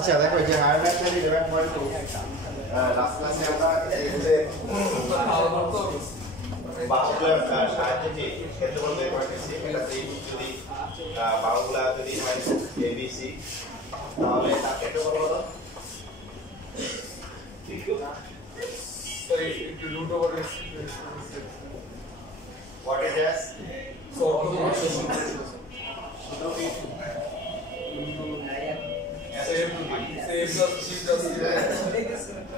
আচ্ছা দেখো যে হায়ার ম্যাথের 11.2 লাস্ট ক্লাসে আমরা এগুলো বাহুগুলোর সাহায্যে যে ক্ষেত্রফল বের করতেছি এটা ত্রিভুজ যদি বাহুগুলা যদি হয় ABC তাহলে তার ক্ষেত্রফল কত? Sorry, it root over x. What is this? So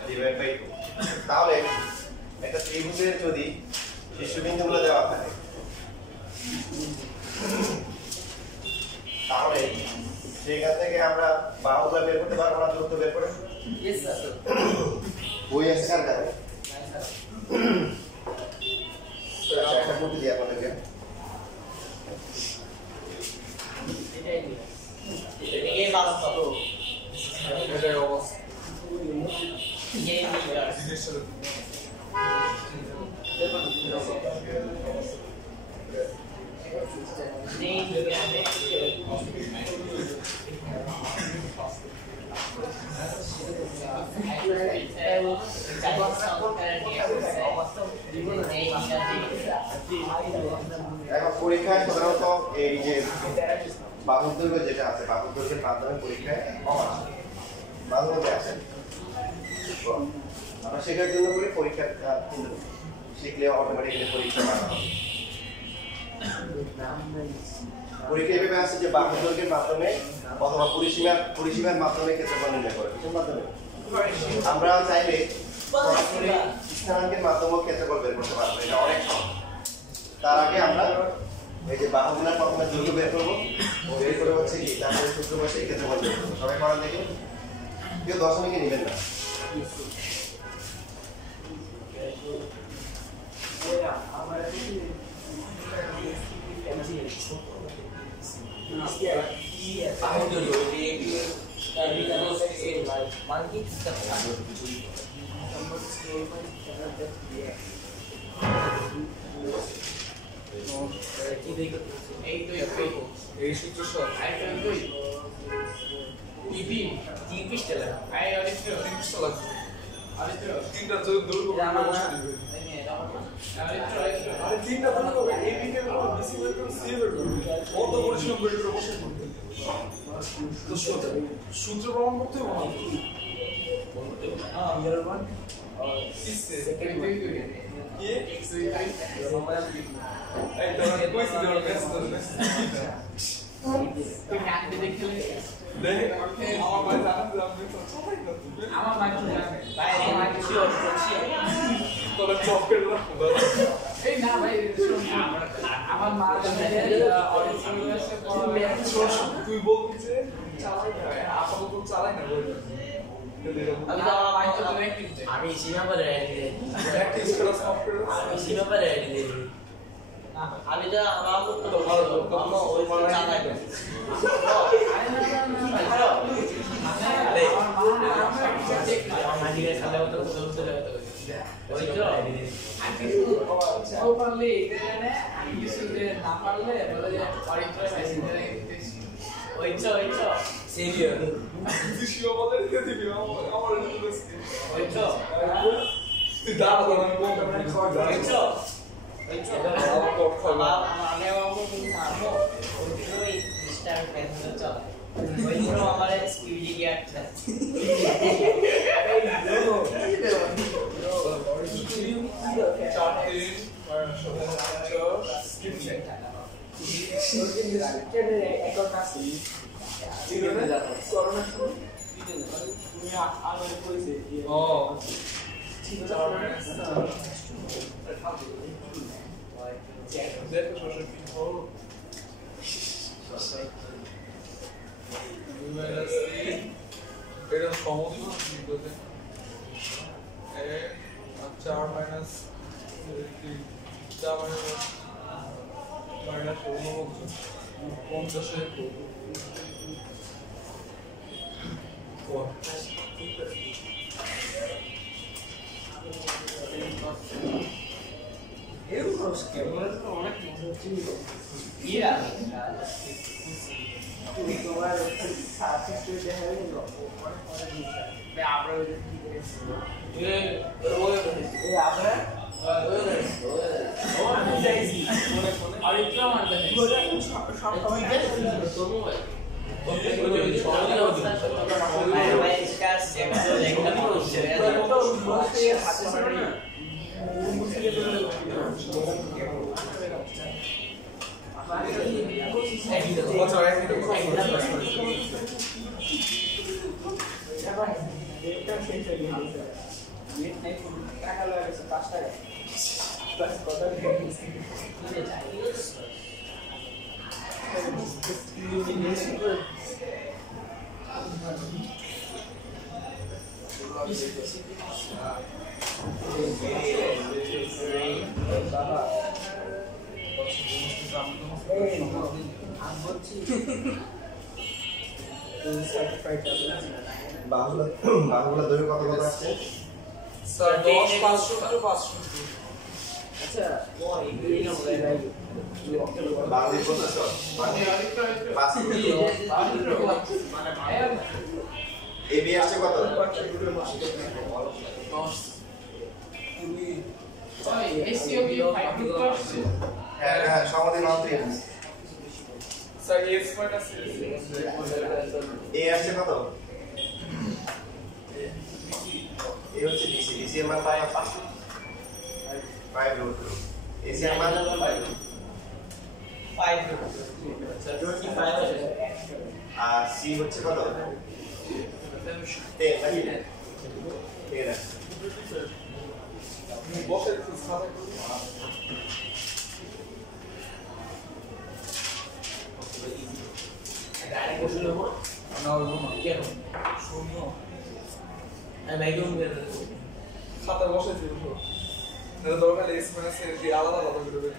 divide by 2 তাহলে একটা ত্রিভুজের যদি শীর্ষবিন্দুগুলো দেওয়া থাকে তাহলে সেখান থেকে আমরা বাহুগুলো বের করতে পারবো না দূরত্ব বের করে? Yes sir. ওই অ্যান্সার দেবে আচ্ছা একটা করতে দিই আপনাদেরকে ये बात करो এটাই অবস্থা ये জিনিসটা এখন পরীক্ষায় সাধারণত এই যে বাহুর দৈর্ঘ্য যেটা আছে বাহুর দৈর্ঘ্যের মাধ্যমে পরীক্ষায় কম আসে মাঝে মধ্যে আসে আমরা শেখার জন্য করি পরীক্ষা কিন্তু শিখলে অটোমেটিক্যালি পরীক্ষা ভালো হবে পরীক্ষা এভাবে আসে যে বাহুর দৈর্ঘ্যের মাধ্যমে অথবা পরিসীমার মাধ্যমে ক্ষেত্রফল নির্ণয় করে কিসের মাধ্যমে আমরা চাইলে সরাসরি স্থানাঙ্কের মাধ্যমে ক্ষেত্রফল বের করতে পারবো এটা অনেক সহজ তার আগে আমরা এই যে বাহুগুলোর প্রথমে দৈর্ঘ্য বের করবো বের করে হচ্ছে কি তারপরে সূত্র বসে ক্ষেত্রফল বের করবো সবাই করেন দেখি কেউ দশমিকে নেবেন না এই সূত্র সব টিভি পৃষ্ঠা লাগা আই আরেকটু লাগবে তিনটা দৈর্ঘ্য বসে দিবে আরে তিনটা দৈর্ঘ্য এই দিকে বেশি বের করে সি বের করবে কত পরিশ্রম বের করে বসে পড়বে তো সূত্র প্রমাণ করতে হবে না ইয়ার ওয়ান কিসে সেকেন্ড কি x এই তো কইছি দেওয়ার বেস্ট তো কাট দিয়ে দেখলে দেখে আমার ভাই জানা যাবে তো সবাই না আমার মাইক ভাই আমার কিছু করছি তোরা চপের রাখো এই না ভাই আমার মা তুই বলবি যে চালাই না আপাতত চালাই না বলবি আমি সীমা পরে প্র্যাকটিস করা সফটওয়্যার আমি সীমা পরে আমি তো আমার তো ভালো ওই চালাই না এটা সহজ চার মাইনাস 50 Yeah. তোমার সাবস্টিটিউট দেখা গেল পরে পরে দিতে আমরা ওই কি করেছি এই আমরা ও আমি যাইছি আর একটু আমার দেখ সব সময় তোর মোবাইল বাহুগুলো দৈর্ঘ্য কত কত আছে স্যার 10 500 টু 500 আচ্ছা বাহুর প্রসেসর এবি আসছে কত হ্যাঁ হ্যাঁ সমাধান মাত্র স্যার এস মাইনাস এ আসছে কত এ হচ্ছে ডিসি ডিসি এর মান 5 রুট এসি এর মান 5 আর সি হচ্ছে কত 10 নাকি 10 আছে বসে খাতা খাতা বসে ছিল দরকার এস মাইনাস এর আলাদা আলাদা করে দেবেন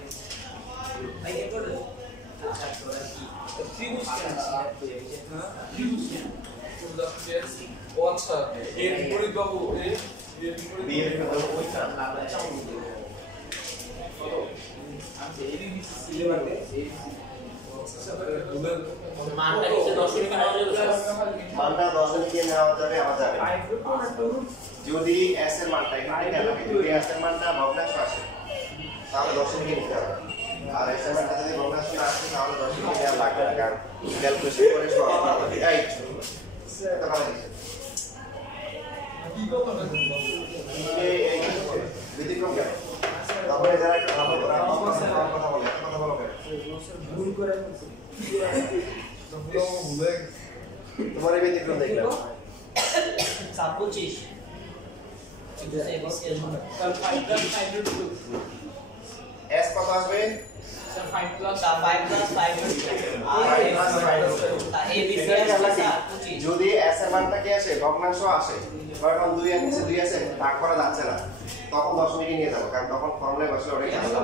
আচ্ছা এর বিপরীত বাবু এর বি এর মানটা নিচে 10 মিনিট নেওয়া যাবে মানটা 10 মিনিট নেওয়া যাবে আমার যাবে যদি এস এর মানটা এখানে কেন যদি এস এর মানটা ভগ্নাংশ আসে তাহলে 10 মিনিট নিতে হবে আর এস এর মানটা যদি ভগ্নাংশ না আসে তাহলে 10 মিনিট নেওয়া লাগবে না কারণ ক্যালকুলেশন করে সহজ হবে এই এটা ভালো দিছে এই ব্যতিক্রম কেন তারপরে যারা একটু ভালো কথা বলে ভুল করে তোমার এই ব্যতিক্রম দেখলাম 25 এস কত আসবে 5 plus 5 যদি এস এর মানটা কি আসে ভগ্নাংশ আসে কারণ 2 এর নিচে 2 আছে ভাগ করা যাচ্ছে না তখন 10 মিনিট নিয়ে যাব কারণ তখন ফর্মুলায় বসে ওটা ঝামেলা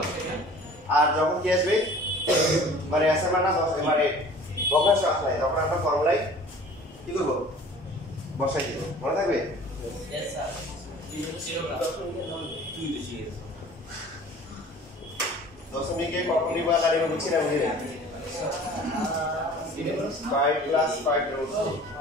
আর যখন কি আসবে মানে এস এর মানটা 10 মানে ভগ্নাংশ আসে তখন আমরা ফর্মুলায় কি করব বসাই দিব মনে থাকবে yes sir 10 মিনিটে কখন নিব আর আমি বুঝছি না বুঝি না 5 plus 5 root 2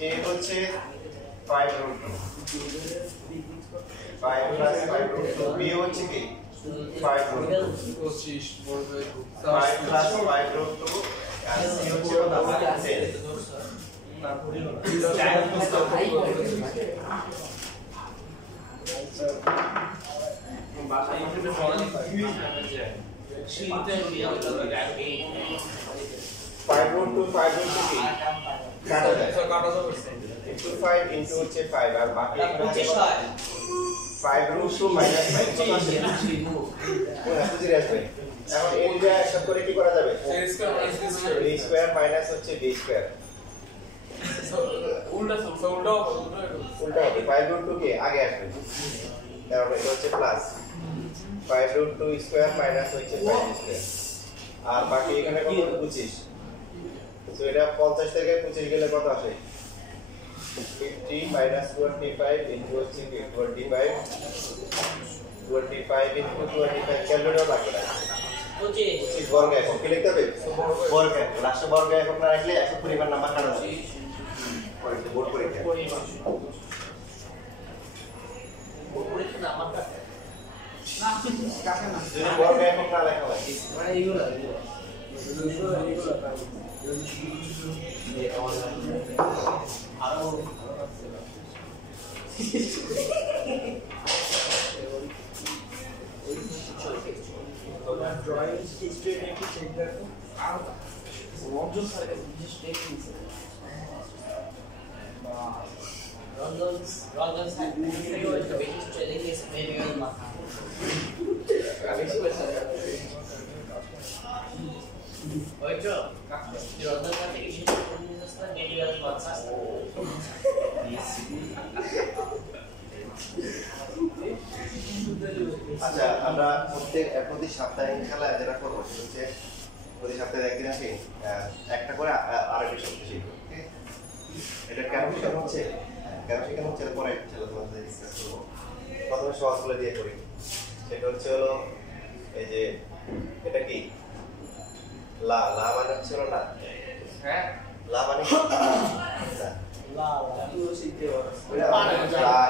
এ হচ্ছে 5 root 5 plus 5 root 2 বি হচ্ছে কি 5 root 25 বলবে 5 plus 5 root 2 আর সি হচ্ছে 5 root 2 5 root 2 কি কাটা যায় কাটা যাবে into 5 into হচ্ছে 5 আর বাকি হচ্ছে 5 root 2 minus 5 কত আসে বুঝে আসবে এখন এই দুটো একসাথে করে কি করা যাবে a square minus b square a square minus হচ্ছে b স্কয়ার উল্টা উল্টা হবে 5 root 2 কে আগে আসবে তাহলে এটা হচ্ছে প্লাস 5 root 2 স্কয়ার মাইনাস হচ্ছে 5 স্কয়ার আর বাকি এখানে কত 25 তো এটা 50 থেকে 25 গেলে কত আসে 50 minus 25 into 25 into 25 ক্যালকুলেটর লাগবে না 25 বর্গ একক কি লিখতে হবে বর্গ একক লাস্টে বর্গ একক না রাখলে একক পরিমাণ নাম্বার কাটা যাবে বোর্ড পরীক্ষা যদি বর্গ একক না লেখা হয় drawing history make it check that আচ্ছা আমরা প্রতি সপ্তাহে ইনশাআল্লাহ যেটা করব হচ্ছে প্রতি সপ্তাহে একদিন আসি একটা করে আরেকটা শব্দ শিখব এটা কেন শেখানো হচ্ছে পরে চলো তোমাদের ডিসকাস করব প্রথমে সহজগুলো দিয়ে করি সেটা হচ্ছে হলো এই যে এটা কি লা মানে হচ্ছে হলো না হ্যাঁ লা মানে লা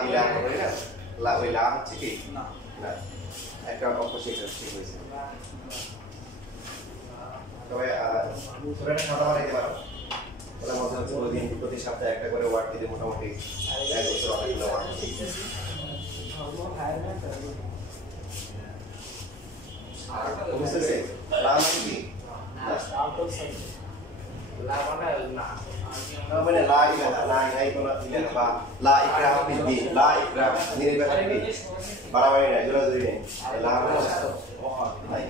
ইলাহা বলে না লা ওই লা হচ্ছে কি না একটা অপশিক হয়েছে তবে তোমরা একটা খাতা বানাইতে পারো ওটা মধ্যে হচ্ছে প্রতিদিন প্রতি সপ্তাহে একটা করে ওয়ার্ড দিলে মোটামুটি এক বছর অনেকগুলো ওয়ার্ড বুঝতেছে লা মানে কি মানে লা ইলাহা কোনো ইলাহা বা লা ইকরাহা ফিদ্দিন লা ইকরাহা নির্বাহ নেই বাড়াবাড়ি নাই জোরাজুরি নেই লা মানে নাই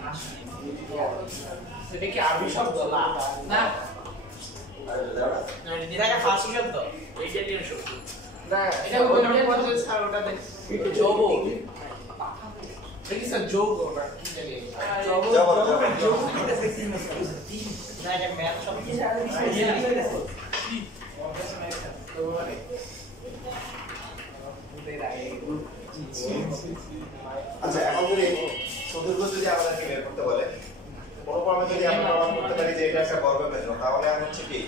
এটা কি আরবি শব্দ না না এটা একটা ফার্সি শব্দ এইটা দিয়ে শব্দ না এটা ওইটার মধ্যে স্যার ওটা দেখ জবো দেখি স্যার জবো না কি জানি জবো না এটা ম্যাথ শব্দ আচ্ছা এখন যদি চতুর্ভুজ যদি আমাদেরকে বের করতে বলে কোনো ক্রমে যদি আমরা প্রমাণ করতে পারি যে এটা একটা বর্গক্ষেত্র তাহলে আমরা হচ্ছে কি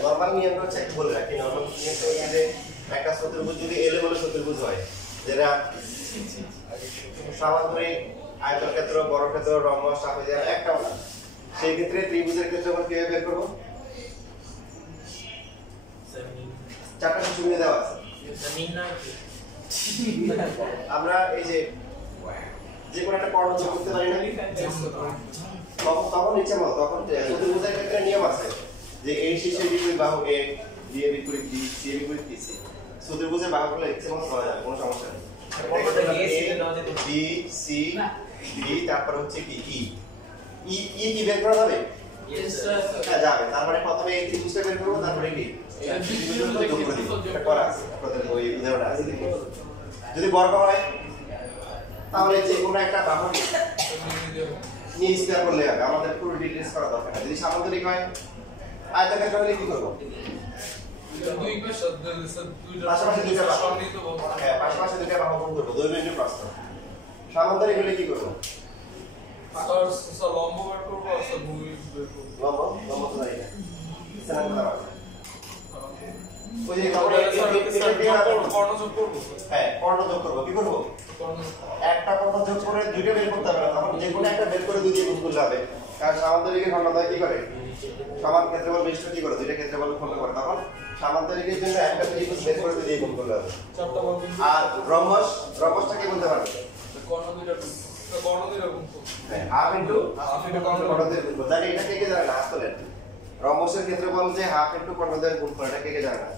নরমাল নিয়মটা হচ্ছে একটু বলে রাখি নরমাল নিয়মটা হচ্ছে যে একটা চতুর্ভুজ যদি এলোমেলো চতুর্ভুজ হয় যেটা সামান্তরিক আয়তক্ষেত্র বর্গক্ষেত্র রম্বস ট্রাপিজিয়াম একটাও না সেই ক্ষেত্রে ত্রিভুজের ক্ষেত্রফল কিভাবে বের করব চারটা সুবিধা দেওয়া আছে আমরা এই যে কোনো একটা কর্ণ যোগ করতে পারি না তখন নিচে মাল তখন চতুর্ভুজের ক্ষেত্রে নিয়ম আছে যে এই শীর্ষের বিপরীত বাহু এ দিয়ে বিপরীত বি সি বিপরীত বি সি চতুর্ভুজের বাহুগুলো ইচ্ছে মতো ধরা যাবে কোনো সমস্যা নেই বি সি ডি তারপর হচ্ছে কি ই ই কি বের করা যাবে হ্যাঁ যাবে তারপরে প্রথমে এই ত্রিভুজটা বের করব তারপরে কি করা আছে আপনাদের ওই উদাহরণ আছে যদি বর্গ হয় তাহলে যে কোনো একটা বাহু নিয়ে স্কয়ার করলে হবে আমাদের পুরো ডিটেইলস করা দরকার যদি সামান্তরিক হয় আয়তাকার হলে কি করব পাশাপাশি দুইটা বাহু হ্যাঁ পাশাপাশি দুইটা বাহু গুণ করব দৈর্ঘ্য প্রস্থ সামান্তরিক হলে কি করব স্যার লম্ব বের করব আর স্যার ভূমি বের করব লম্ব তো নাই সেনা করা ওই যে কর্ণ যোগ করব হ্যাঁ কর্ণ যোগ করব কি করব একটা কর্ণ যোগ করে দুইটা বের করতে হবে না তখন যে কোনো একটা বের করে দুই দিয়ে গুণ করলে হবে কারণ সামান্তরিকের খণ্ডদ্বয় কি করে সমান ক্ষেত্রফল বিশিষ্ট কি করে দুইটা ক্ষেত্রফল খণ্ড করে তখন সামান্তরিকের জন্য একটা ত্রিভুজ বের করে দুই দিয়ে গুণ করলে হবে আর রম্বসটা কি বলতে পারবে কর্ণ দুইটা গুণ হ্যাঁ হাফ ইনটু কর্ণদ্বয়ের গুণ জানি এটা কে জানে না হাত তোলেন রম্বসের ক্ষেত্রফল যে হাফ ইনটু কর্ণদ্বয়ের গুণ করে এটা কে জানে না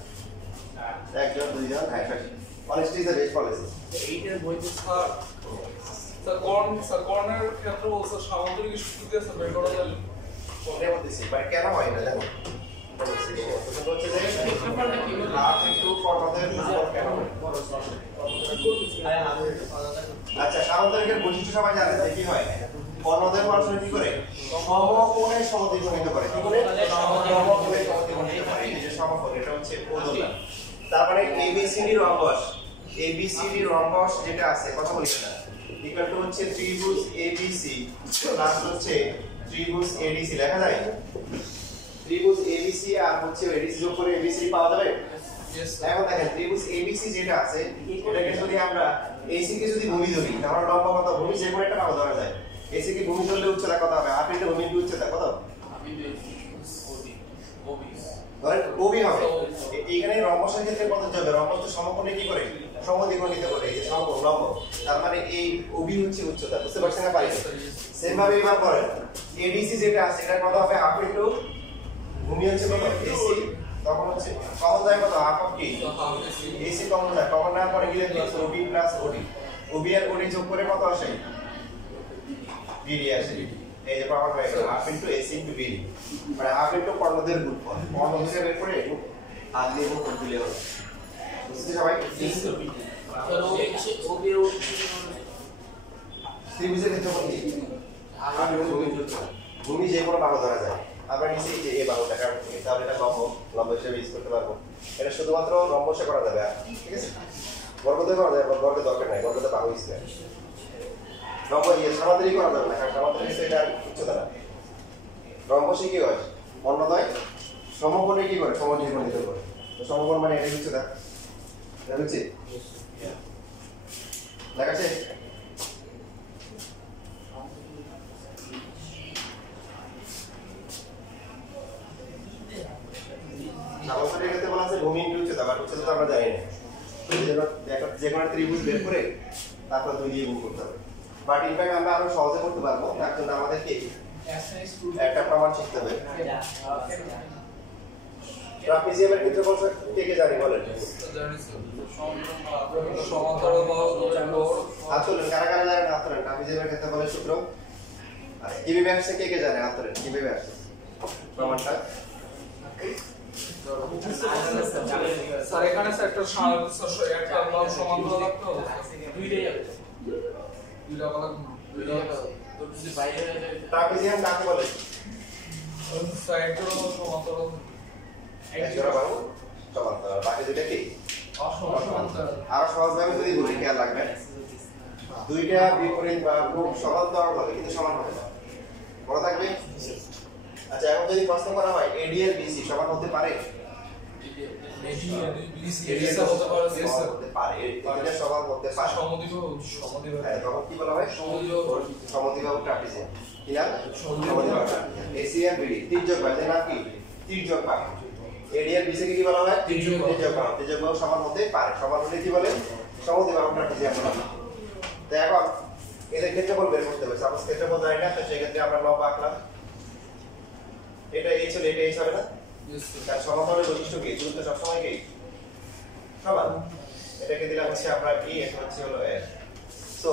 একজন দুইজন হ্যাঁ honesty is the best policy এইটার বইতে স্যার কর্ণের ক্ষেত্রে বলছে সামান্তরিক সূত্র দিয়ে স্যার বের করা যাবে কোনে বলতেছি বাট কেন হয় না জানো আচ্ছা সামান্তরিকের বৈশিষ্ট্য সবাই জানে যে কি হয় কর্ণদ্বয় পরস্পর কি করে সমকোণে সমদ্বিখণ্ডিত করে কি করে সমকোণে সমদ্বিখণ্ডিত করে সমকোণ, এটা হচ্ছে ঔর্ধ্বতা। তার মানে এবিসিডি রম্বস, এবিসিডি রম্বস যেটা আছে কথা বলি না, ইকুয়াল টু হচ্ছে ত্রিভুজ এবিসি প্লাস হচ্ছে ত্রিভুজ এডিসি লেখা যায়। ত্রিভুজ এবিসি আর হচ্ছে এডিসি যোগ করে এবিসি পাওয়া যাবে। এখন দেখেন ত্রিভুজ এবিসি যেটা আছে এটাকে যদি আমরা এসি কে যদি ভূমি ধরি তাহলে লম্ব কত, ভূমি যে কোনো একটা পাবো ধরা যায়। এসি কে ভূমি ধরলে উচ্চতা কত হবে, আর এটা ভূমির উচ্চতা কত ধরেন ওবি হবে। এইখানে রম্বসের ক্ষেত্রে কত যাবে, রম্বস তো সমকোণে কি করে সমদ্বিখণ্ডিত করে, এই যে সমকোণ লম্ব, তার মানে এই ওবি হচ্ছে উচ্চতা, বুঝতে পারছেন না পারি। সেম ভাবে এবার করেন এডিসি যেটা আছে এটা কত হবে, হাফ ইনটু ভূমি হচ্ছে কত এসি, তখন হচ্ছে কমন যায় কত হাফ অফ কি এসি কমন যায়, কমন নেওয়ার পরে কি লিখবে ওবি প্লাস ওডি, ওবি আর ওডি যোগ করে কত আসে বিডি আসে। এই যে প্রমাণ হয়ে গেল half into AC into BD, মানে হাফ ইনটু কর্ণদের গুণফল, কর্ণ হিসেবে বের করে আর দিয়ে গুণ করে দিলে হবে। বুঝতে সবাই ত্রিভুজের ক্ষেত্রফল কি হাফ ইনটু ভূমি যে কোনো বাহু ধরা যায়। আমরা নিচে যে এই বাহুটা, কারণ তাহলে এটা লম্ব হিসেবে ইউজ করতে পারবো। এটা শুধুমাত্র লম্বসে করা যাবে, ঠিক আছে, বর্গতে করা যাবে, বর্গের দরকার নাই, বর্গতে বাহু হিসেবে লম্ব দিয়ে সমান্তরাল করা যাবে না, কারণ সমান্তরাল হিসেবে এটা উচ্চতা না। লম্বসে কি হয় অন্যদয় সমকোণে কি করে সমদ্বিখণ্ডিত করে, তো সমকোণ মানে এটা উচ্চতা, এটা হচ্ছে লেখা আছে। সমকোণের ক্ষেত্রে বলা আছে ভূমি ইনটু উচ্চতা, বাট উচ্চতা তো আমরা জানি না, যে কোনো ত্রিভুজ বের করে তারপর 2 দিয়ে গুণ করতে হবে। বাট ইনফ্যাক্ট আমরা আরো সহজে করতে পারবো, তার জন্য আমাদেরকে একটা প্রমাণ শিখতে হবে। ট্রাপিজিয়ামের ক্ষেত্রফল কে কে জানি বলেন, সমান্তরাল বাহু হাত তোলেন, কারা কারা জানেন হাত তোলেন। ট্রাপিজিয়ামের ক্ষেত্রফলের সূত্র আর কিভাবে আসছে কে কে জানে হাত তোলেন, কিভাবে আসছে প্রমাণটা। স্যার এখানে একটা সমান্তরাল রাখতে হবে, দুইটাই হবে, দুইটা আলাদা তো যদি বাইরে হয়ে যায় ট্রাপিজিয়াম কাকে বলে, সাইডগুলো সমান্তরাল, একজোড়া বাহু সমান্তরাল, বাকি দুইটা কি অসমান্তরাল। আরো সহজভাবে যদি বলি খেয়াল রাখবেন, দুইটা বিপরীত বা খুব সমান্তরাল হবে কিন্তু সমান হবে না, মনে থাকবে। আচ্ছা এখন যদি প্রশ্ন করা হয় এডি আর বিসি সমান হতে পারে, এডি হতে পারে, সমান হতে পারে, এটা সমান হতে পারে, সমদ্বিবাহু হ্যাঁ, তখন কি বলা হয় সমদ্বিবাহু ট্রাপিজিয়াম, কি না সমদ্বিবাহু ট্রাপিজিয়াম। এসি আর বিডি তির্যক বাহু, এর নাম কি তির্যক বাহু। এডি আর বিসি কে কি বলা হয় তির্যক বাহু, তির্যক বাহু সমান হতে পারে, সমান হলে কি বলে সমদ্বিবাহু ট্রাপিজিয়াম বলা হয়। তো এখন এদের ক্ষেত্রফল বের করতে হবে, সাপোজ ক্ষেত্রফল জানি না, তো সেই ক্ষেত্রে আমরা লম্ব আঁকলাম, এটা এই ছিল, এটা এই হবে না, তার সমকোণের বৈশিষ্ট্য কি দূরত্ব সবসময় কি সমান, এটাকে দিলাম হচ্ছে আমরা ই, এটা হচ্ছে হলো এ। সো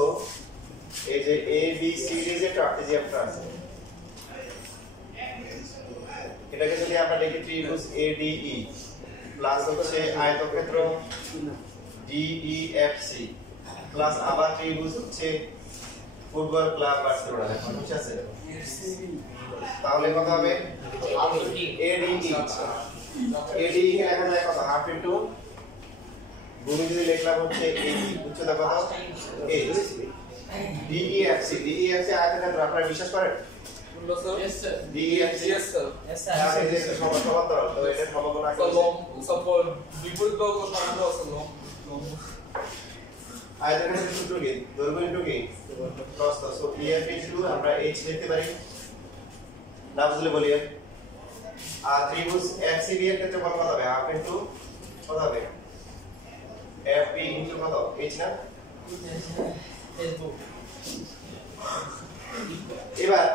এই যে এ বি সি ডি যে ট্রাপিজিয়ামটা আছে, এটাকে যদি আমরা লিখি ত্রিভুজ এ ডি ই প্লাস হচ্ছে আয়তক্ষেত্র D E F C plus আবার ত্রিভুজ হচ্ছে ফুটবল ক্লাব বার্সেলোনা, ঠিক আছে, তাহলে কত হবে এডি এডি লেখা যায় কত হাফ ইনটু ভূমি যদি লিখলাম হচ্ছে এডি উচ্চতা কত এ ডিইএফসি, ডিইএফসি আয়তক্ষেত্র আপনারা বিশ্বাস করেন ডিইএফসি সমান্তরাল, তো এটা সমকোণ আঁকতে বিপরীত বাহু সমান্তরাল, আয়তক্ষেত্রের সূত্র কি দৈর্ঘ্য ইনটু কি প্রস্থ, সো EF ইনটু আমরা h লিখতে পারি, না বুঝলে বলি। আর ত্রিভুজ FCB এর ক্ষেত্রে কত হবে হাফ ইনটু কত হবে FB ইনটু কত h না। এবার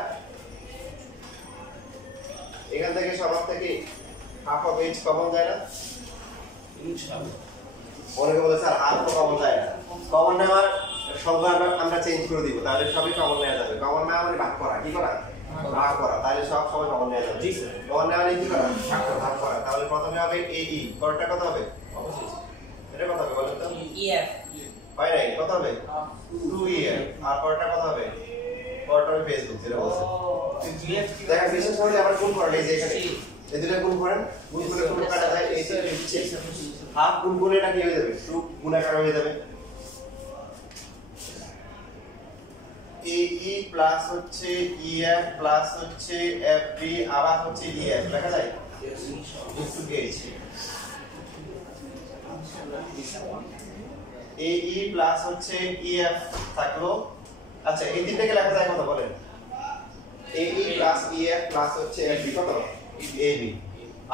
এখান থেকে সবার থেকে হাফ অফ h কমন যায় না, অনেকে বলে স্যার হাফ তো কমন যায় না, কমন নেওয়ার সংজ্ঞা আমরা চেঞ্জ করে দিব, তাহলে সবই কমন নেওয়া যাবে। কমন নেওয়া মানে ভাগ করা, কি করা ভাগ করা, তাহলে সব সময় কমন নেওয়া যাবে। কমন নেওয়া মানে কি করা ভাগ করা, তাহলে প্রথমে হবে AE, পরেরটা কত হবে এটা কত হবে বলেন তো EF হয় নাই, কত হবে 2EF, আর পরেরটা কত হবে পরেরটা হবে ফেসবুক যেটা বলছে। দেখেন বিশেষ করে আমরা কোন করা এই যে এখানে এই দুটো গুণ করেন, গুণ করে কোন কাটা যায় এই যে হচ্ছে হাফ গুণ করলে এটা কি হয়ে যাবে 2 গুণাকার হয়ে যাবে AE প্লাস হচ্ছে EF প্লাস হচ্ছে FB আবার হচ্ছে EF লেখা যায় একটু গেজ AE প্লাস হচ্ছে EF থাকলো আচ্ছা এই তিনটাকে লেখা যায় কত বলেন AE প্লাস EF প্লাস হচ্ছে FB কত AB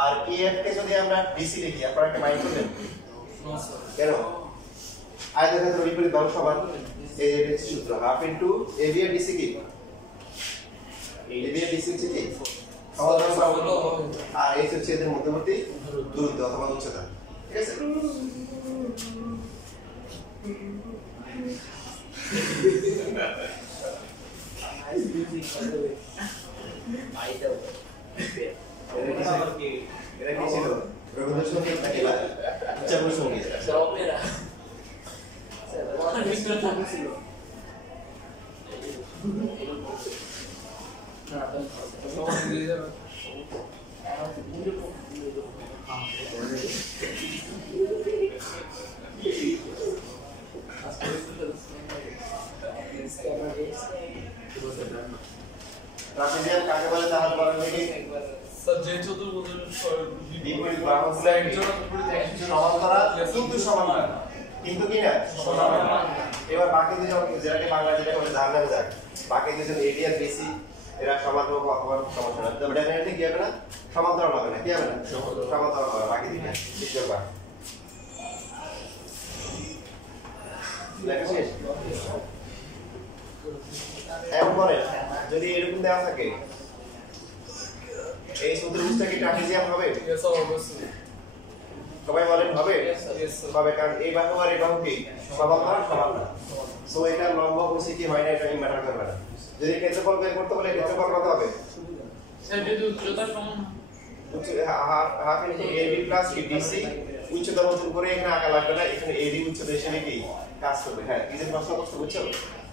আর EF কে যদি আমরা BC লিখি আপনারা একটা মাইন্ড করবেন কেন আয়তক্ষেত্রের বিপরীত বাহু সমান এই যে সূত্র হাফ ইনটু AB আর BC কি AB আর BC হচ্ছে কি সমান্তরাল বাহু আর এই হচ্ছে এদের মধ্যবর্তী দূরত্ব অথবা উচ্চতা ঠিক আছে এটা কি ছিল রবীন্দ্রসঙ্গীত নাকি উচ্চারণ সঙ্গীত অপেরা ছিল ট্রাপিজিয়াম কাকে বলে তাহলে বলেন দেখি স্যার যে চতুর্ভুজের বিপরীত বাহুগুলো সমান্তরাল কিন্তু সমান কিন্তু কি না এবার বাকি দুজন যেটাকে বাংলা যেটা বলে জানা যায় বাকি দুজন এডি আর বিসি এরা সমান্তরাল অথবা সমস্যা না তবে ডেফিনেটলি কি হবে না সমান্তরাল হবে না কি হবে না সমান্তরাল হবে বাকি দুটো ঠিক আছে লেখা শেষ এখন পরে যদি এরকম দেওয়া থাকে এই চতুর্ভুজটা কি ট্রাপিজিয়াম হবে Yes, obviously. সবাই বলেন হবে Yes, sir. হবে কারণ এই বাহু আর এই বাহু কি সমান্তরাল সমান না সো এটা লম্ব বসে কি হয় না এটা ম্যাটার করবে না যদি ক্ষেত্রফল বের করতে বলে ক্ষেত্রফল কত হবে স্যার যদি উচ্চতা সমান half into AB plus BC উচ্চতা নতুন করে এখানে আঁকা লাগবে না এখানে AD উচ্চতা হিসেবে কি কাজ করবে হ্যাঁ কি যে প্রশ্ন করতে বুঝছো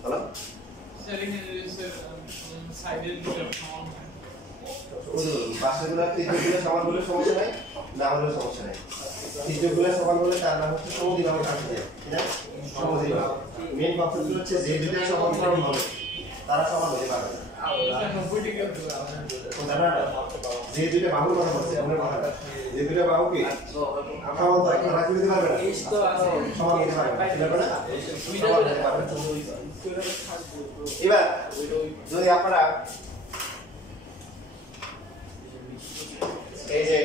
বলো স্যার এখানে স্যার সাইডের দিকে সমান পাশেগুলো ত্রিভুজগুলো সমান হলে সমস্যা নাই না হলে সমস্যা নাই ত্রিভুজগুলো সমান হলে তার নাম হচ্ছে সমদ্বিবাহু ট্রাপিজিয়াম ঠিক আছে সমদ্বিবাহু মেইন কনসেপ্ট হচ্ছে যে দুটো সমান্তরাল হবে তারা সমান হতে পারবে না স্যার 90 ডিগ্রি হবে জানা যে দুটো বাহুর কথা বলছে আমরা কথা যে দুটো বাহু কি সমান্তরাল এখন রাখি দিতে পারবে না সমান হতে পারবে না ঠিক আছে না সমান হতে পারবে না। এবার যদি আপনারা এই যে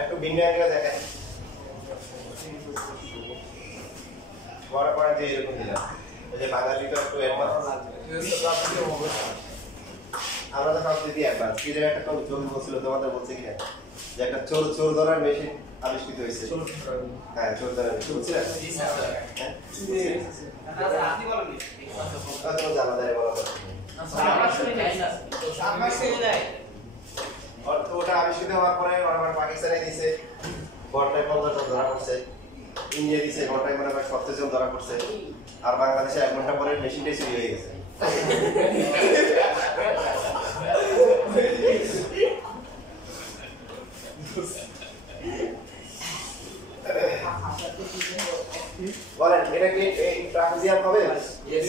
একটু ভিন্ন অ্যাঙ্গেলে দেখেন বড় পড়া যে এরকম দিলাম এই যে বাঙালিটা একটু advance Yes, sir. Trapezia obviously. আমরা তো সব দিদি অ্যাডভান্স কি যে একটা কোন জমি বলছিল তোমাদের বলছে কি না যে একটা চোর চোর ধরার মেশিন আবিষ্কৃত হয়েছে হ্যাঁ চোর ধরার মেশিন বুঝছিলেন হ্যাঁ আপনি বলেন তোমার জানা যায় বলা আমরা শুনি নাই না আমরা শুনি নাই অর্থ ওটা আবিষ্কৃত হওয়ার পরে আমার পাকিস্তানে দিছে ঘন্টায় 50 জন ধরা পড়ছে ইন্ডিয়া দিছে ঘন্টায় মনে হয় 70 জন ধরা পড়ছে আর বাংলাদেশে 1 ঘন্টা পরে মেশিনটাই চুরি হয়ে গেছে বলেন এটা কি এই ট্রাপিজিয়াম হবে Yes,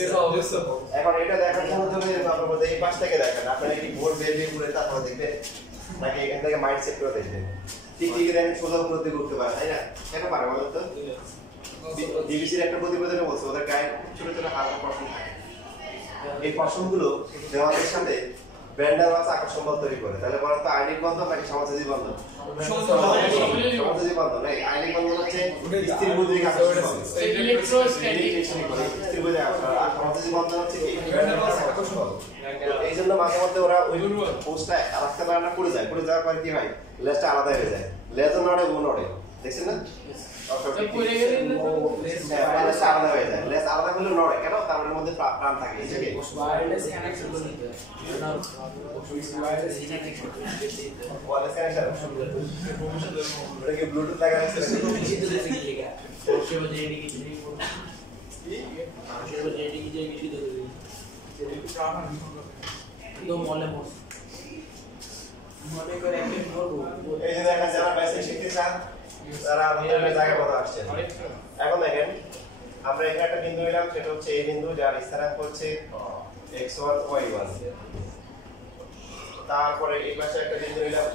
sir. এখন এটা দেখার জন্য তুমি আপনার মধ্যে এই পাশ থেকে দেখেন আপনারা কি বোর্ড বের বের করে তারপর দেখবেন নাকি এখান থেকে মাইন্ড সেট করে দেখবেন ঠিক ঠিক দেখেন সোজা উপর দিকে উঠতে পারে তাই না কেন পারে বলো তো ডিবিসির একটা প্রতিবেদনে বলছে ওদের গায়ে ছোট ছোট হালকা প্রশ্ন থাকে এই প্রশ্নগুলো দেওয়ালের সাথে ব্যান্ডার মাছ আকর্ষণ বল তৈরি করে তাহলে বলেন তো আইনিক বন্ধন নাকি সমাজসামাজিক বন্ধন সমাজসামাজিক বন্ধন এই আইনিক বন্ধন হচ্ছে স্ত্রী বুদ্ধিক আকর্ষণ ইলেকট্রোস্ট্যাটিক স্ত্রী বুদ্ধিক আকর্ষণ আর সমাজসামাজিক বন্ধন হচ্ছে কি ব্যান্ডার মাছ আকর্ষণ বল এই জন্য মাঝে মধ্যে ওরা ওই পোস্টটা রাখতে পারে না পড়ে যায় পড়ে যাওয়ার পরে কি হয় লেজটা আলাদা হয়ে যায় লেজও নড়ে ও নড়ে দেখছেন না পড়ে গেলে লেজটা আলাদা হয়ে যায় লেজ আলাদা হলে নড়ে কেন তার মধ্যে প্রাণ থাকে এই যে ওয়্যারলেস কানেকশন করতে ওয়্যারলেস কানেকশন ওয়ারলেস কানেকশন ওটা কি ব্লুটুথ লাগানো আছে নিষিদ্ধ দিতে কি লেখা সেবা যে এডিকি যে সেবা যে এডিকি যে নিষিদ্ধ দিতে তো মলে মোস মনে করে একদিন বলবো এই যে দেখেন যারা বেসিক শিখতে চান তারা আমাদের জায়গা কত আসছে। এখন দেখেন আমরা এখানে একটা বিন্দু নিলাম, সেটা হচ্ছে এই বিন্দু যার স্থানাঙ্ক হচ্ছে x1 y1। তারপরে এই পাশে একটা বিন্দু নিলাম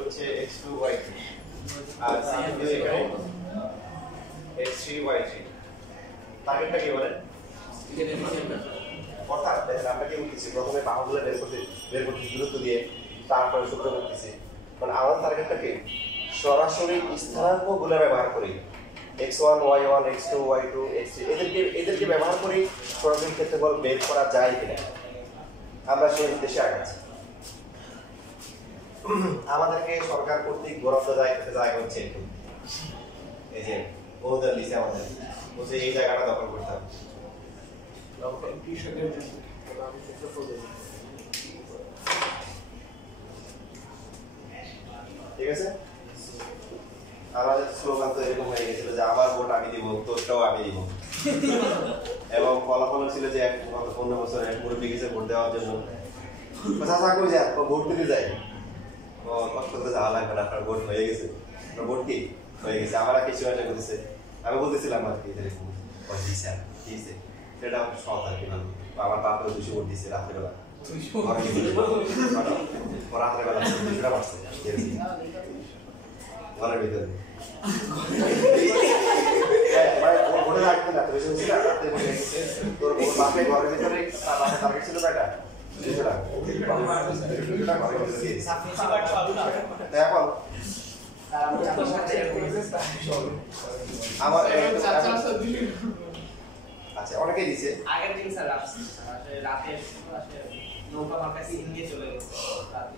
হচ্ছে x2 y2, আর বিন্দু এখানে x3 y3। টার্গেটটা কি বলেন? অর্থাৎ দেখেন আমরা কি বলতেছি, প্রথমে বাহুগুলো বের করতে দূরত্ব দিয়ে তারপরে সূত্র করতেছি। মানে আমার টার্গেটটা কি সরাসরি স্থানাঙ্কগুলো ব্যবহার করি, x1 y1 x2 y2 x3 এদেরকে ব্যবহার করি সরাসরি ক্ষেত্রফল বের করা যায় কিনা আমরা সেই উদ্দেশ্যে আগাচ্ছি। আমাদেরকে সরকার কর্তৃক বরাদ্দ জায়গা হচ্ছে এই যে বহুদল লিসে আমাদের বলছে এই জায়গাটা দখল করতে হবে। ঠিক আছে, আমাদের স্লোগান তো এরকম হয়ে গেছিল যে আমার ভোট আমি দিব, তোরটাও আমি দিব। এবং ফলাফল ছিল যে 15 বছর এক মুরব্বী গেছে ভোট দেওয়ার জন্য, চাচা কই যায় ভোট দিতে যায়, ও কষ্ট করতে যাওয়া লাগবে না, আপনার ভোট হয়ে গেছে। ভোট কি হয়ে গেছে, আমার কিছু একটা করতেছে, আমি বলতেছিলাম আর কি এরকম দিছে দিয়েছে, সেটা সৎ আর কি। আমার বাপেও 200 ভোট দিচ্ছে রাত্রেবেলা, রাত্রেবেলা 200টা মারছে ঘরের ভিতরে। ভোটে রাখতে না তোর বাপে ঘরের ভিতরে টার্গেট ছিল কয়টা? 200 টাকা। এখন আমার আচ্ছা অনেকেই দিছে আগের দিন স্যার রাতে নৌকা মার্কা সিন দিয়ে চলে গেছে রাতে।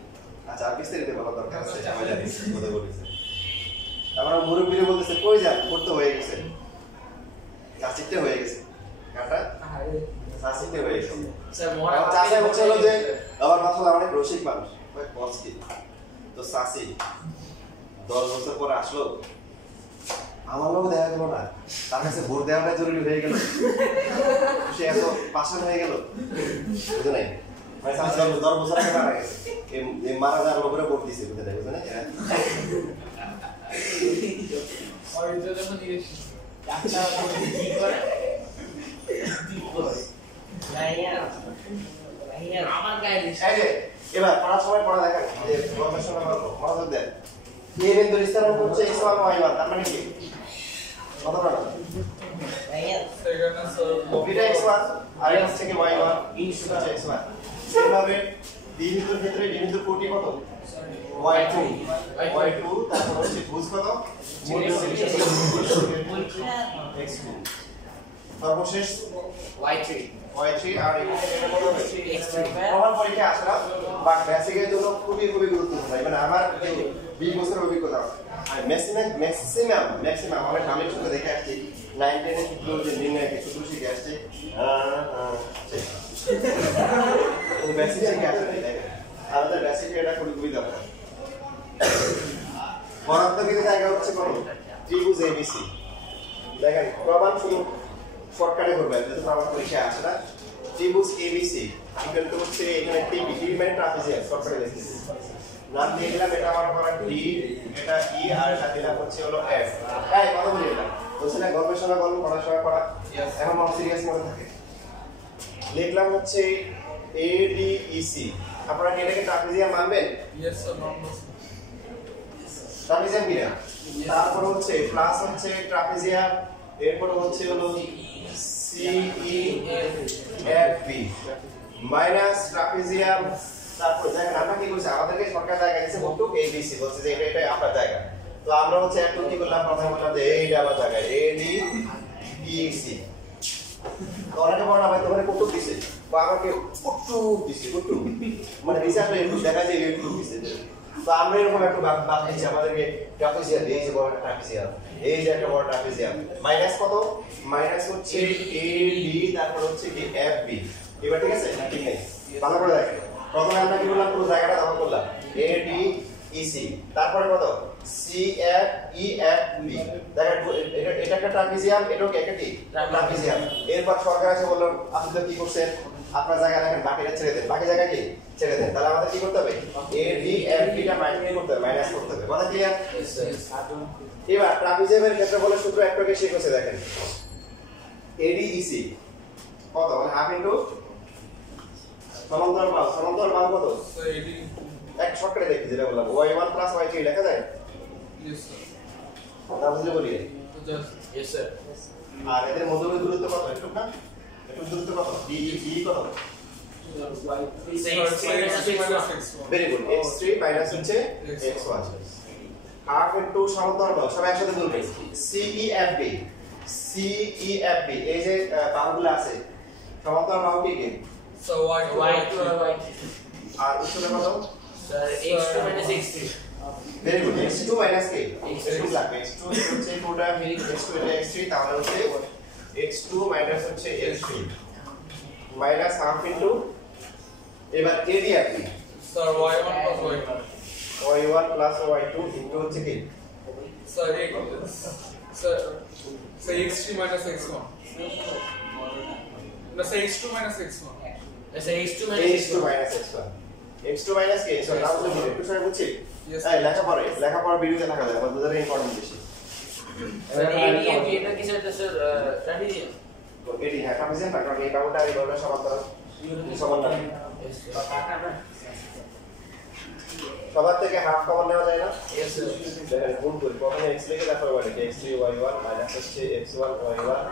আচ্ছা আর বিস্তারিত বলার দরকার আছে, আমি জানি কথা বলেছে। আমার মুরব্বীরা বলতেছে কই যান, করতে হয়ে গেছে, চাচিতে হয়ে গেছে, কাটা চাচিতে হয়ে গেছে। স্যার মোরা চাচা হচ্ছে যে আমার মাথায় অনেক রসিক মানুষ, ওই পস্তি তো চাচি 10 বছর পরে আসলো, আমার লোক দেখা গেল না, তার কাছে ভোট দেওয়াটা জরুরি হয়ে গেল, সে এত পাশান হয়ে গেল, বুঝে নাই? মানে 10 বছর আগে মারা গেছে, এই মারা যাওয়ার লোকেরা ভোট দিছে, বুঝে নাই? বুঝে নাই? আমার গায়ে এবার পড়ার সময় পড়া দেখেন, যে গবেষণা করবো মনোযোগ দেন। এই বিন্দুর স্থানাঙ্ক হচ্ছে x1 y1, তার মানে কি কত বড়? এটা x1 আর x থেকে y1 ইনটু x1। সেভাবে বি বিন্দুর ক্ষেত্রে বি বিন্দুর কোটি কত? y2 তারপর হচ্ছে ভুজ কত? x2 সর্বশেষ y3 আর এটা কত হবে? x3। প্রমাণ পরীক্ষা আসলে বা বেসিকের জন্য খুবই গুরুত্বপূর্ণ। মানে আমার 20 বছরের অভিজ্ঞতা, আর ম্যাক্সিমাম অনেক আমি সূত্র দেখে আসছি, 9 10 এর সূত্র যে নির্ণয় সূত্র শিখে আসছে, বেসিক শিখে আসছে। আমাদের বেসিকে এটা খুবই দরকার। বরাদ্দ কিন্তু জায়গা হচ্ছে কোন ত্রিভুজ এবিসি। দেখেন প্রমাণ শুরু শর্টকাটে করবেন, যেহেতু প্রমাণ পরীক্ষায় আসে না। ত্রিভুজ এবিসি ইকুয়াল টু হচ্ছে এখানে টিবি, টিবি মানে ট্রাপিজিয়াম, শর্টকাটে লিখতেছি। নাম দিয়ে দিলাম এটা আমার পড়া ডি, এটা ই, আর এটা দিলাম হচ্ছে হলো এফ। এই কথা বলি এটা বলছিলাম গবেষণা করুন, পড়াশোনা করা এখন মন সিরিয়াস মনে থাকে। লিখলাম হচ্ছে এডিইসি। আপনারা কি এটাকে ট্রাপিজিয়াম মানবেন? ইয়েস স্যার, নন ট্রাপিজিয়াম কি না? তারপর হচ্ছে প্লাস হচ্ছে ট্রাপিজিয়াম, এরপর হচ্ছে হলো সিইএফবি মাইনাস ট্রাপিজিয়াম। তারপর দেখেন আমরা কি করছি, আমাদেরকে সরকার জায়গা দিয়েছে বলতো এবিসি, বলছে যে এটা আপনার জায়গা। তো আমরা হচ্ছে একটু কি করলাম, প্রথমে বললাম যে এইটা আমার জায়গা, এডিইসি। তো অনেকে বলা ভাই তোমার কত দিছে, বা আমাকে কত দিছে, কত মানে রিসার্চে একটু দেখা যায় একটু দিছে। তো আমরা এরকম একটু ভাব দিচ্ছি, আমাদেরকে ট্রাপিজিয়াম এই যে বড় ট্রাপিজিয়াম, এই যে একটা বড় ট্রাপিজিয়াম, মাইনাস কত? মাইনাস হচ্ছে এডি, তারপর হচ্ছে কি এফবি। এবার ঠিক আছে না? ঠিক নেই, ভালো করে দেখেন। প্রথমে আমরা কি বললাম, পুরো জায়গাটা দখল করলাম, এডিইসি, তারপরে কত? সিএফইএফবি। দেখেন এটা একটা ট্রাপিজিয়াম, এটাও কি একটা কি ট্রাপিজিয়াম। এরপর সরকার এসে বলল আপনি তো কি করছেন, আপনার জায়গায় রাখেন, বাকিটা ছেড়ে দেন, বাকি জায়গা কি ছেড়ে দেন। তাহলে আমাদের কি করতে হবে, এ ডি এফ বি টা মাইনাস করতে হবে, মাইনাস করতে হবে। কথা ক্লিয়ার? এবার ট্রাপিজিয়ামের ক্ষেত্রফলের সূত্র একটাকে শেখ হচ্ছে দেখেন, এডি ইসি কত মানে হাফ ইনটু সমান্তরাল বাহু, সমান্তরাল বাহু কত, স্যার এডি এক শর্টকাটে দেখি যেটা বললাম y1 + y3 লেখা যায়, ইয়েস স্যার না বুঝলে বলি। Just Yes, sir. আর এদের মধ্যবর্তী দূরত্ব কত, একটু না একটু দূরত্ব কত, ডি ই কত, ভেরি গুড, x3 মাইনাস হচ্ছে x1 হাফ ইনটু সমান্তরাল বাহু, সব একসাথে তুলবে, CEFB CEFB এই যে বাহুগুলো আছে সমান্তরাল বাহু কি কি, স্যার y আর উচ্চতা কত, Sir, x2 minus x3. Very good, x2 minus কে x2 লাগবে, x2 হচ্ছে পুরোটা x2 এটা x3, তাহলে হচ্ছে x2 মাইনাস হচ্ছে x3 মাইনাস হাফ ইনটু, এবার এডি আপনি sir y1 + y2 y1 + y2 into হচ্ছে কি, sir sir sir x3 minus x1 না sir x2 minus x1 Sir, x2 minus x2 minus x1 x2 minus কে sorry নাম বলে দিই একটু সরে বুঝছি, Yes. এই লেখাপড়া ভিডিওতে দেখা যায় আমার বুঝার ইম্পর্টেন্ট বেশি। Sir, ADF এটা কি স্যার ট্রাপিজিয়াম? এডি হ্যাঁ ট্রাপিজিয়াম না, কারণ এই বাহুটা আর এই বাহুটা সমান্তরাল সমান না, Yes, sir. সবার থেকে হাফ কমন নেওয়া যায় না, Yes, sir. দেখেন গুণ করি, প্রথমে x লিখে তারপর y লিখে, x3 y1 মাইনাস হচ্ছে x1 y1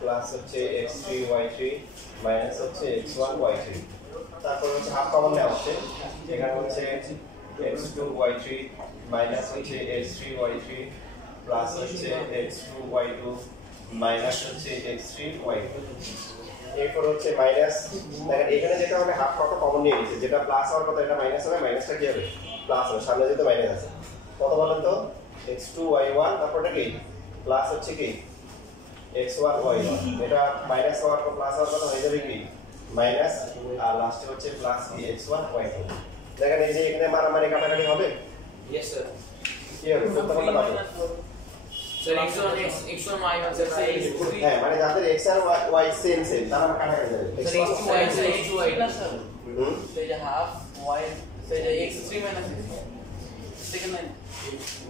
প্লাস হচ্ছে x3 y3 মাইনাস হচ্ছে x1 y3, তারপর হচ্ছে হাফ কমন নেওয়া হচ্ছে, এখানে হচ্ছে x2 y3 মাইনাস হচ্ছে x3 y3 প্লাস হচ্ছে x2 y2 মাইনাস হচ্ছে x3 y2, এরপর হচ্ছে মাইনাস, দেখেন এখানে যেটা হবে হাফ কত কমন নিয়ে নিচ্ছে, যেটা প্লাস হওয়ার কথা এটা মাইনাস হবে, মাইনাসটা কি হবে প্লাস হবে, সামনে যেহেতু মাইনাস আছে, কত বলেন তো x2 y1 তারপরটা কি প্লাস হচ্ছে কি x1 y1, এটা মাইনাস হওয়ার পর প্লাস হওয়ার কথা হয়ে যাবে কি মাইনাস, আর লাস্টে হচ্ছে প্লাস কি x1 y2। দেখেন এই যে এখানে মারামারি কাটাকাটি হবে, Yes, sir. কি হবে করতে পারলে পারবে, Sir, x1 y1 sir, x3. হ্যাঁ মানে যাদের x আর y সেম সেম তারা কাটাকাটি যাবে, Sir, x2 y sir, x2 y. Hmm So the half y, so the x3 minus x1. Second line.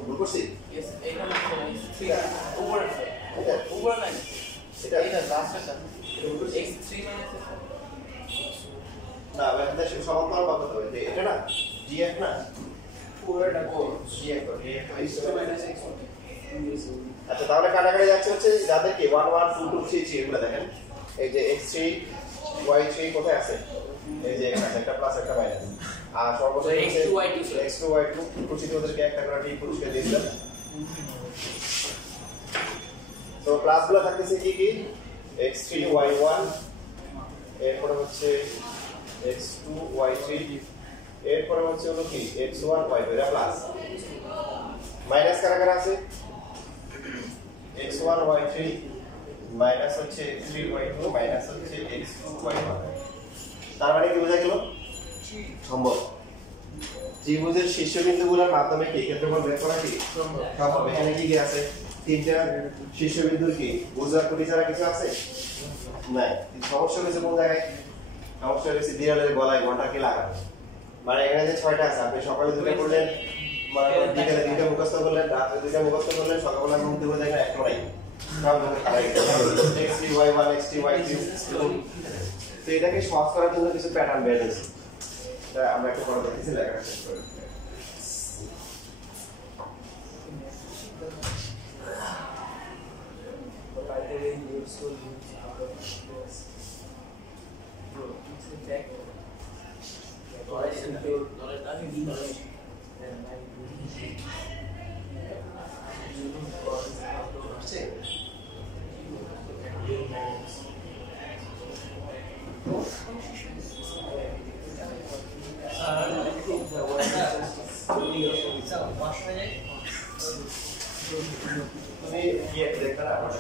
ভুল করছি Yes, 8 over এটা over line. এটা Eight last one. x3 minus x1. না এটা সমান্তরাল বাহু কত হবে, এটা না df না পুরোটা core df df x2 minus x1. আচ্ছা তাহলে কাটাকাটি যাচ্ছে হচ্ছে যাদের কি 1 1 2 2 3 3 এগুলো দেখেন, এই যে x3 y3 কোথায় আছে, এই যে এখানে আছে একটা প্লাস একটা মাইনাস, আর সর্বশেষ So, x2 y2 sir. x2 y2 খুশি ওদেরকে একটা করে টি পুরস্কার দিয়ে দিলাম। তো ক্লাসগুলো থাকতেছে কি কি x3 y1, এরপর হচ্ছে x2 y3, এরপর হচ্ছে হলো কি x1 y2, এটা প্লাস, মাইনাস কারা কারা আছে x1 y3 মাইনাস হচ্ছে x3 y2 মাইনাস হচ্ছে x2 y1, তার মানে কি বোঝা গেল সম্ভব ত্রিভুজের শীর্ষবিন্দুগুলোর মাধ্যমে কি ক্ষেত্রফল বের করা কি সম্ভব। এখানে কি কি আছে, তিনটা শীর্ষবিন্দুর কি বুঝার কোটি ছাড়া কিছু আছে নাই, সমস্যা হয়েছে কোন জায়গায়, সমস্যা হয়েছে বিড়ালের গলায় ঘন্টা কি লাগানো, মানে এখানে যে 6টা আছে আপনি সকালে দুটো করলেন, মানে বিকেলে 2টা মুখস্থ করলেন, রাতে 2টা মুখস্থ করলেন, সকালবেলা ঘুম থেকে দেখেন একটা নাই, সব ধরে খারাপ x3 y1 x3 y2, তো এটাকে সহজ করার জন্য কিছু প্যাটার্ন বের হয়েছে, আমরা একটু পরে দেখেছি লেখাটা শেষ করে। তুমি গিয়ে দেখবে না আমার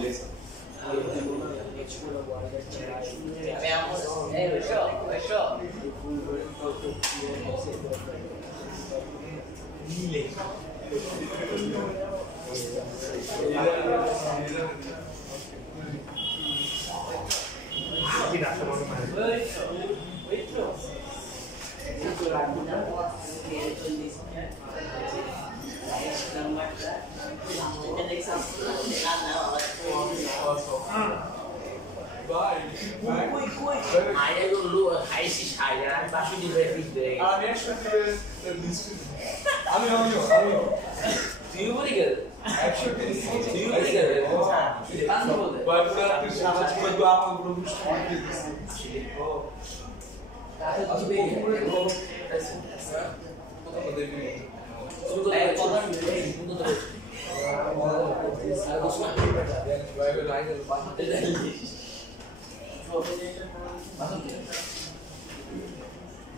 লেসন Veamos. Eso. কি না ভাই আইগুলো খাইছি সাইরা আমি 500 দিবে দিতে আমি একসাথে আমিও তুই বলি গেল একসাথে তুই বলি গেল পাঁচ বলতে ভাই পুরো সারা জীবন তো আমার পুরো বুঝতে পারছি ও তাতে দিবে কথা দেখবি শুরু করে কথা এই বন্ধ তো আর দোষ না ভাই ভাই লাইন বাসাতে যাই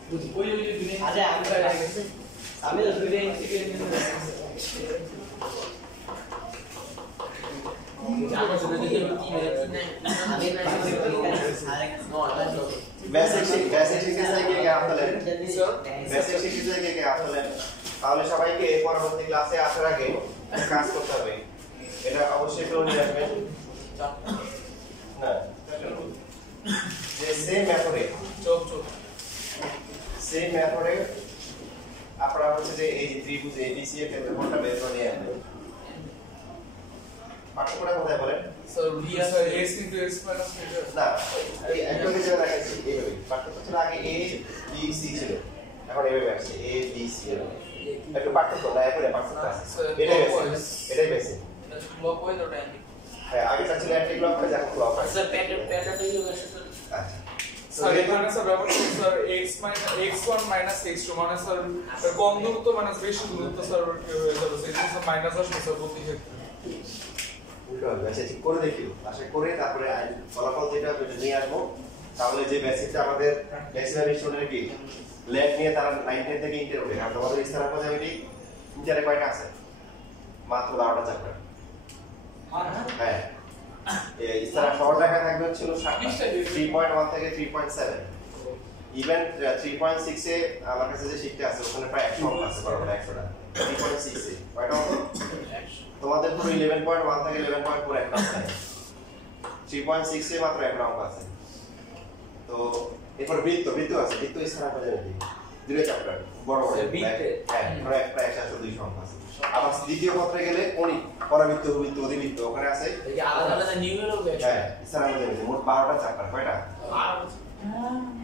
বুঝি কই ওই দিনে আচ্ছা আমি তো দুই দিন থেকে বেসিক শিখেছে কে আসলে বেসিক শিখেছে কে আসলে তাহলে সবাইকে পরবর্তী ক্লাসে আসার আগে একটা কাজ করতে হবে এটা অবশ্যই করে নিয়ে রাখবেন না যে সেম মেথডে চোখ সেম মেথডে আপনারা হচ্ছে যে এই ত্রিভুজ এবিসি এর ক্ষেত্রফলটা বের করে নিয়ে আসবেন পাঠ্যক্রমটা কোথায় বলেন sir V sir x * x - না এই একদমই যে রাখছি এইভাবে পাঠ্যক্রম ছিল আগে a b c ছিল এখন এইভাবে আসছে a b c একটু পাঠ্যক্রম না এখন পাঠ্যক্রম এটাই বেশি ক্লকওয়াইজ ওটা অ্যান্টি হ্যাঁ আগেটা ছিল অ্যান্টি ক্লক হয়ে এখন ক্লক আছে স্যার প্যাটার্নটা কি হবে স্যার আচ্ছা স্যার এখানে স্যার ব্যাপার স্যার x1 - x2 মানে স্যার কম দূরত্ব মানে বেশি দূরত্ব স্যার কি হয়ে যাবে সেটা স্যার মাইনাস আসবে স্যার বুদ্ধি ক্ষেত্রে উল্টো হবে আচ্ছা ঠিক করে দেখি আশা করে তারপরে ফলাফল যেটা হবে নিয়ে আসবো তাহলে যে বেসিকটা আমাদের ম্যাক্সিমাম স্টুডেন্টের কি ল্যাব নিয়ে তারা 9 10 থেকে ইন্টার হবে কারণ তোমাদের ইস্তারা পথে আমি ইন্টারে কয়টা আছে মাত্র 12টা চ্যাপ্টার হ্যাঁ এই ইস্তারা শর্ট লেখা থাকবে ছিল 3.1 থেকে 3.7 ইভেন 3.6 এ আমার কাছে যে শিটটা আছে ওখানে প্রায় 100 অঙ্ক আছে বড় 100টা 3.6 এ কয়টা অঙ্ক তোমাদের পুরো 11.1 থেকে 11.4 একটা আছে 3.6 এ মাত্র একটা অঙ্ক আছে তো এরপর বৃত্ত আছে বৃত্ত ইস্তারা পথে নাকি দুটো চ্যাপ্টার বড় বড় হ্যাঁ প্রায় 100 অঙ্ক আছে আবার দ্বিতীয় পত্রে গেলে পরাবৃত্ত উপবৃত্ত অধিবৃত্ত ওখানে আছে এই যে আলাদা আলাদা নিউমেরো হ্যাঁ ইস্তারা পথে মোট 12টা চ্যাপ্টার কয়টা 12